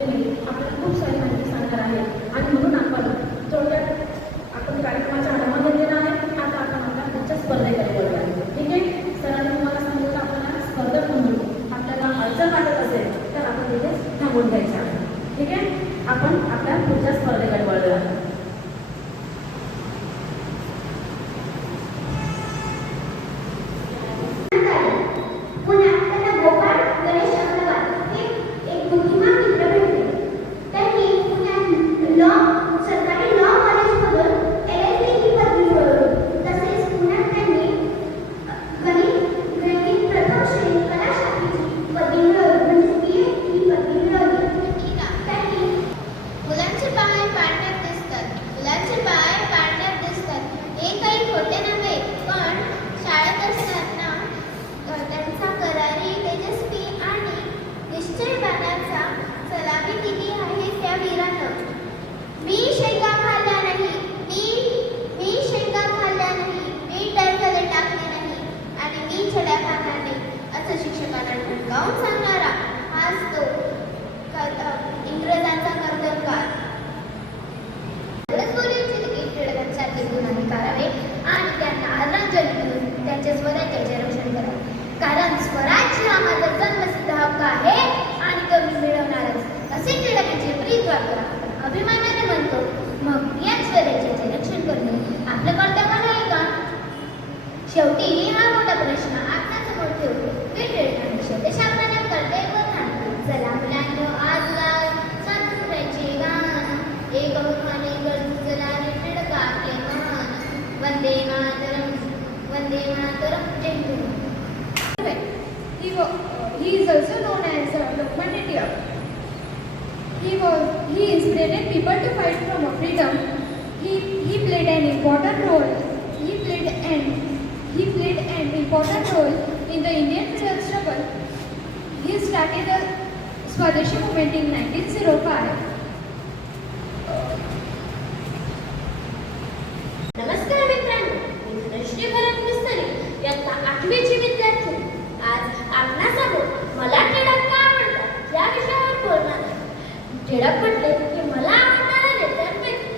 आपल्याला खूप सारी माहिती सांगणार आहे आणि म्हणून आपण थोडक्यात आपण कार्यक्रमाचा आढावा घेतलेला आहे. आता आपण आपल्या पुढच्या स्पर्धेकडे वळूया. ठीक आहे, सरांनी तुम्हाला सांगितलं आपल्याला स्पर्धक म्हणून आपल्याला अडचण वाटत असेल तर आपण तिथे थांबून घ्यायचं आहे. ठीक आहे, आपण आपल्या पुढच्या स्पर्धेकडे वळूया. इंग्रजांचा कर्तबगार करावे आणि त्यांना आदरांजली देऊन त्यांच्या स्वराज्याचे रक्षण करावे. कारण स्वराज्य हा माझा जन्मसिद्ध हक्क आहे आणि तो मी मिळवणारच असे टिळकांचे ब्रीद वाक्य अभिमानाने म्हणतो. मग या स्वराज्याचे रक्षण करणे आपलं कर्तव्य नाही का? शेवटी हा मोठा प्रश्न आपल्यासमोर ठेवतो की टिळकांनी शतशासनाने कर्तव्य थांबले. चला मुलांनो, आज स्वातंत्र्याचे गान एक अभिमानी गरजला टिळका के मान वंदे मातरम वंदे मातरम जय Hind. He is also known as Lokmanya Tilak. He inspired people to fight for freedom. He played an important role. He played an important role in the Indian freedom struggle. He started the Swadeshi movement in 1905. नमस्कार मित्रांनो, मी धनश्री भरत मिस्त्री इयत्ता 8वीची विद्यार्थी. आज आपणासमोर मला टिळक का आवडतात या विषयावर बोलणार आहे. टिळक म्हटले की मला आवडणाऱ्या नेत्यांपैकी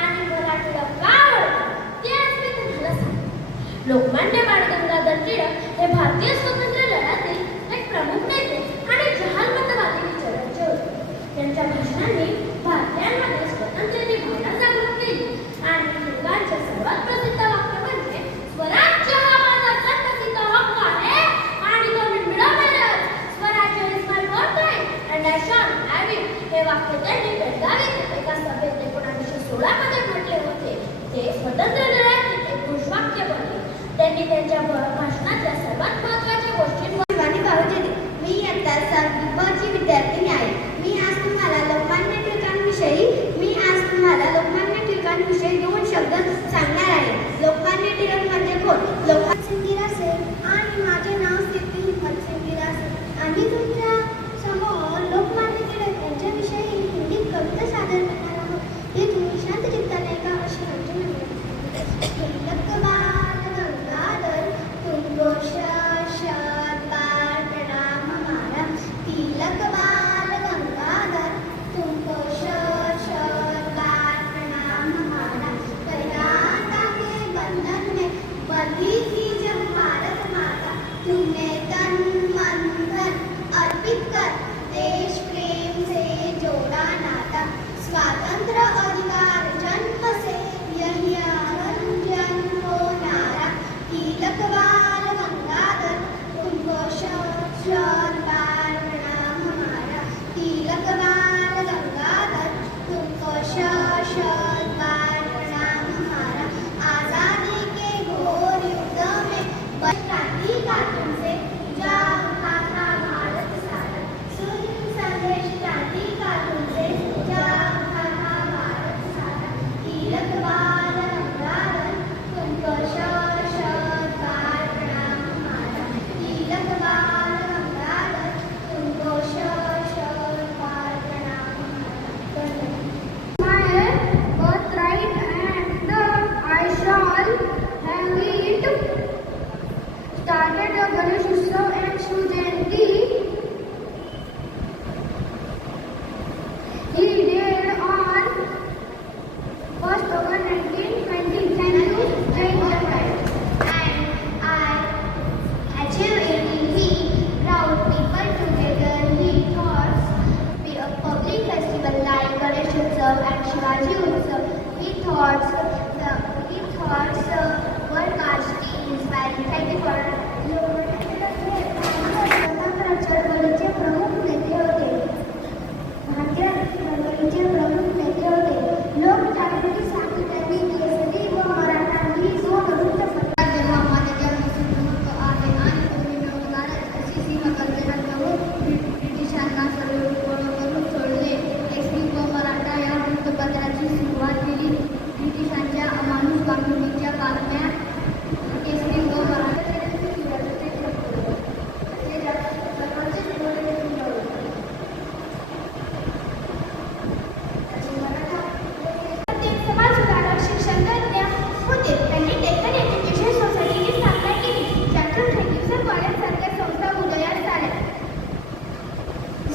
आणि मला टिळक का आवडतात ते आज मी तुम्हाला सांगते. लोकमान्य बाळ गंगाधर टिळक हे भारतीय स्वातंत्र्य लढ्यातील एक प्रमुख नेते आणि जहालमतवादी विचारांचे होते. त्यांच्या भाषणांनी भारतीयांमध्ये स्वातंत्र्याची भावना जागृत केली आणि टिळकांचे सर्वात प्रसिद्ध वाक्य म्हणजे स्वराज्य हा माझा जन्मसिद्ध हक्क आहे आणि तो मी मिळवणारच. स्वराज्य is my birthright and I shall have it हे वाक्य त्यांनी बेळगावीत एका सभेत 1916 मध्ये म्हटले होते. ते स्वतंत्र लढ्यातील एक घोषवाक्य बनले. त्यांनी त्यांच्या भाषणातल्या सर्वात महत्त्वाच्या गोष्टींवर मी इयत्ता 7वीची विद्यार्थिनी आहे. मी आज तुम्हाला लोकमान्य टिळकांविषयी 2 शब्द सांगणार आहे. लोकमान्य टिळक म्हणजे कोण? लोकमान्य सिंग गिरासे आणि माझे नाव सिद्धी हिम्मतसिंग गिरासे. आम्ही तुमच्या समोर लोकमान्य टिळक यांच्याविषयी हिंदीत कविता सादर करणार आहोत. ती तुम्ही शांत चित्ताने ऐका अशी आमची विनंती. तिलक बाळ गंगाधर तुमको शासन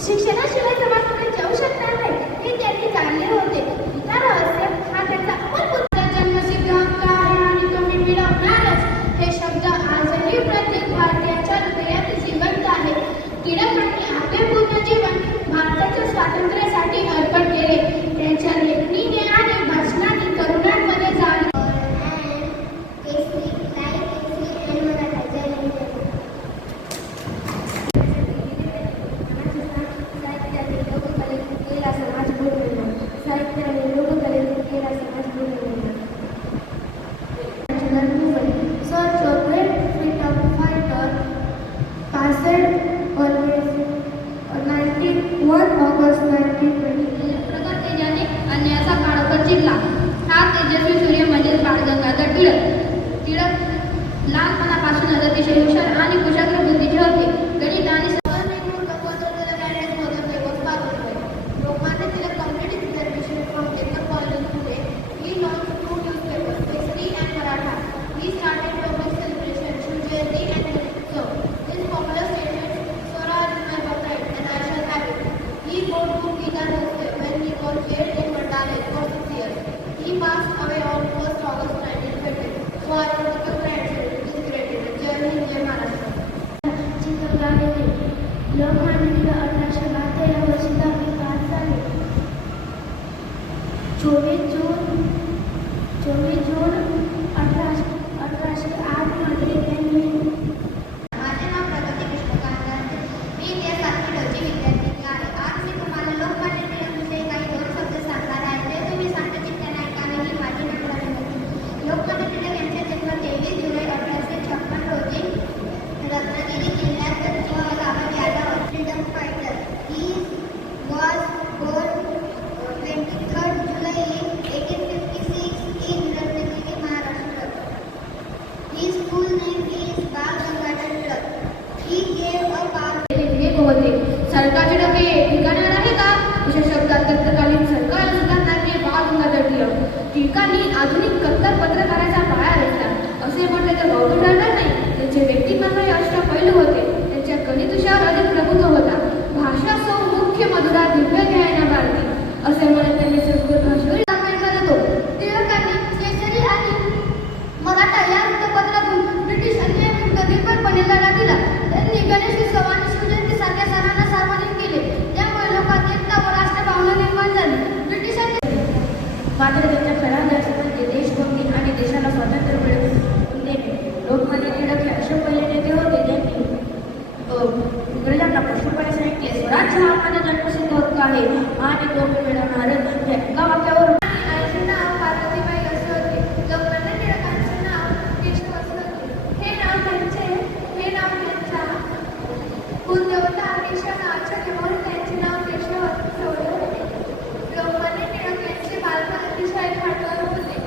शिक्षणाशिवाय समाज पुढे जाऊ शकणार नाही हे त्यांनी जाणले होते. गीता रहस्य हा त्यांचा अमर पुत्र जन्मसिद्ध हक्क आहे आणि तो मी मिळवणारच हे शब्द आजही प्रत्येक भारतीयाच्या हृदयात जिवंत आहे. टिळकांनी आपले पूर्ण जीवन भारताच्या स्वातंत्र्यासाठी अर्पण केले. त्यांच्या लेखणीने आणि भाषणाने तरुणांमध्ये जाण प्रखर तेजाने अन्यायाचा काळोखात जिंकला. हा तेजस्वी सूर्य म्हणजेच बाळ गंगाधर टिळक. टिळक लहानपणापासूनच अतिशय हुशार आणि कुशाग्र बुद्धीचे होते. गणित आणि Lokmanya Tilak completed his graduation from Deccan College, Pune. He launched 2 newspapers, Kesari and Maratha. He started public celebration, Shiv Jayanti and Utsav. His popular statements, Swaraj is my birthright and I shall have it. He wrote to Gita Rahasya when he was jailed in Mandale for 6 years. He passed away on 1st August 1950. So I want to congratulate his gratitude. Jai Hind, Jai Maharashtra. Lokmanya Tilak 1872 वर्षी 10वी pass झाले. 24 जून 1808 मध्ये त्यांनी माझे नाव प्रगती कृष्णकांत आहे. मी इतिहास 7वी विद्यार्थी आहे. आज मी तुम्हाला लोकमान्य टिळकांविषयी काही 2 शब्द सांगणार आहे. ते तुम्ही शांतचित्ताने ऐकावे ही माझी विनंती आहे. लोकमान्य टिळक यांचा जन्म 23 जुलै 1856 रोजी रत्नागिरी जिल्ह्यात गावात झाला. Freedom fighter. He was born 23rd July 1856 in Ratnagiri, Maharashtra. His full name is Bal Gangadhar Tilak. He gave a power. विवेक होते. सरकारचे डबे ठिकाणावर आहे का? अशा शब्दात तत्कालीन सरकार सुधारणारे बाळ गंगाधर टिळक. टिळकांनी आधुनिक कट्टर पत्रकाराचा पाया रचला असे म्हटले तर वावगे ठरणार नाही. त्यांचे व्यक्तिमत्व अष्टपैलू होते. त्यांच्या गणितुषावर अधिक प्रभुत्व होता. भाषा सौ मुख्य मधुरा दिव्य ज्ञाना भारती असे म्हणत त्यांनी संस्कृत भाषेवर दाखल करत होते. टिळकांनी केसरी आणि मराठा या वृत्तपत्रातून ब्रिटिश अन्यायाविरुद्ध निर्भयपणे लढा दिला. त्यांनी गणेश उत्सव आणि शिवजयंती सारख्या सणांना सार्वजनिक केले. त्यामुळे लोकांत एकता व राष्ट्रभावना निर्माण झाली. ब्रिटिशांनी मात्र त्यांच्या खऱ्या दर्शनात म्हणजे देशभक्ती आणि देशाला स्वातंत्र्य मिळवून देणे. लोकमान्य टिळक हे असे पहिले नेते होते ज्यांनी इंग्रजांना पशुपाय सांगितले. स्वराज्य हा माझा जन्मसिद्ध हक्क आहे आणि तो मी मिळवणारच या एका वाक्यावर आईचे नाव पार्वतीबाई असे होते. लोकमान्य टिळकांचे नाव केशव असे होते. हे नाव त्यांच्या कुलदेवता केशवनाथाच्या म्हणून त्यांचे नाव केशव असे ठेवले होते. लोकमान्य टिळक यांचे बालपण अतिशय खाटवर होते.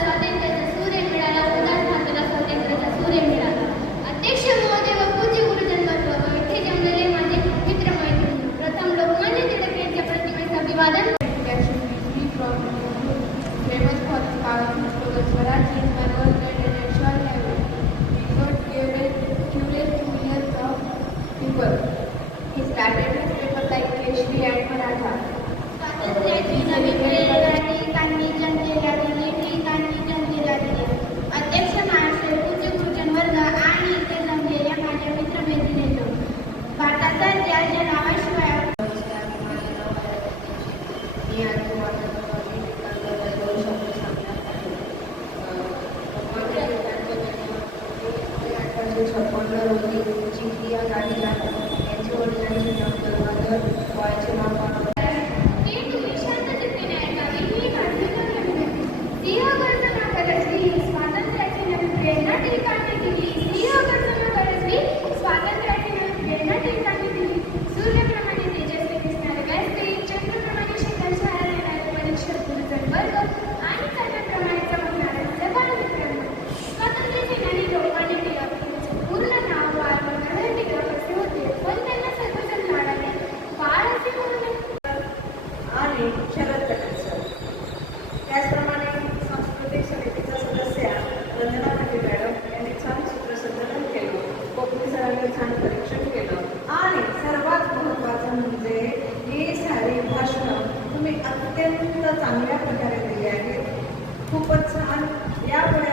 स्वातंत्र्याचा सूर्य मिळाला, उदाहरणार्थ स्वातंत्र्याचा सूर्य मिळाला. अध्यक्ष महोदय व पूज्य गुरुजन वर्ग, इथे जमलेले माझे मित्रमैत्रिणी, प्रथम लोकमान्य टिळक यांच्या प्रतिमेचे अभिवादन. Famous for his powerful slogan, Swaraj is my birthright and I shall have it. He got curious millions of people. He started newspapers like Kesari and Maratha. स्वातंत्र्याची नवी पिढी गांधी जनतेला दिली. टिळकांनी जनतेला दिली. अध्यक्ष महाशय, पूज्य गुरुजन वर्ग आणि इथे जमलेल्या माझ्या मित्रमैत्रिणींनो, भारताचा ज्या नावाशिवाय मी आज तुम्हाला टिळकांबद्दल 2 शब्द सांगणार आहे. लोकमान्य टिळकांचे जन्म 1856 रोजी चिखली या गावी झाला. त्यांच्या वडिलांचे नाव गंगाधर, वयाचे नाव पार्वती. तुम्ही शांतचित्ताने ऐकावे ही माझी विनंती. सिंह गर्जना करसली, स्वातंत्र्याची नवी प्रेरणा टिळकांनी दिली. सिंह गर्जना करसली, स्वातंत्र्याची नवी प्रेरणा टिळकांनी दिली. सूर्याप्रमाणे तेजस्वी दिसणारे व्यासपीठ, चंद्राप्रमाणे शीतल छाया देणारे परीक्षक गुरुजन वर्ग आणि चंद्राप्रमाणे चमकणारे माझे बालमित्रांनो, स्वातंत्र्य सेनानी लोकमान्य टिळक यांचे पूर्ण नाव बाळ गंगाधर टिळक असे होते. पण त्यांना सर्वजण लाडाने बाळ असे म्हणून आणि शरद पटेल सर. त्याचप्रमाणे सांस्कृतिक समितीचा सदस्य रंजना पाटील मॅडम यांनी छान सूत्रसंचालन केलं. कोकणी सरांनी छान परीक्षण केलं आणि सर्वात महत्त्वाचं म्हणजे अत्यंत चांगल्या प्रकारे दिले आहेत. खूपच छान. यापुढे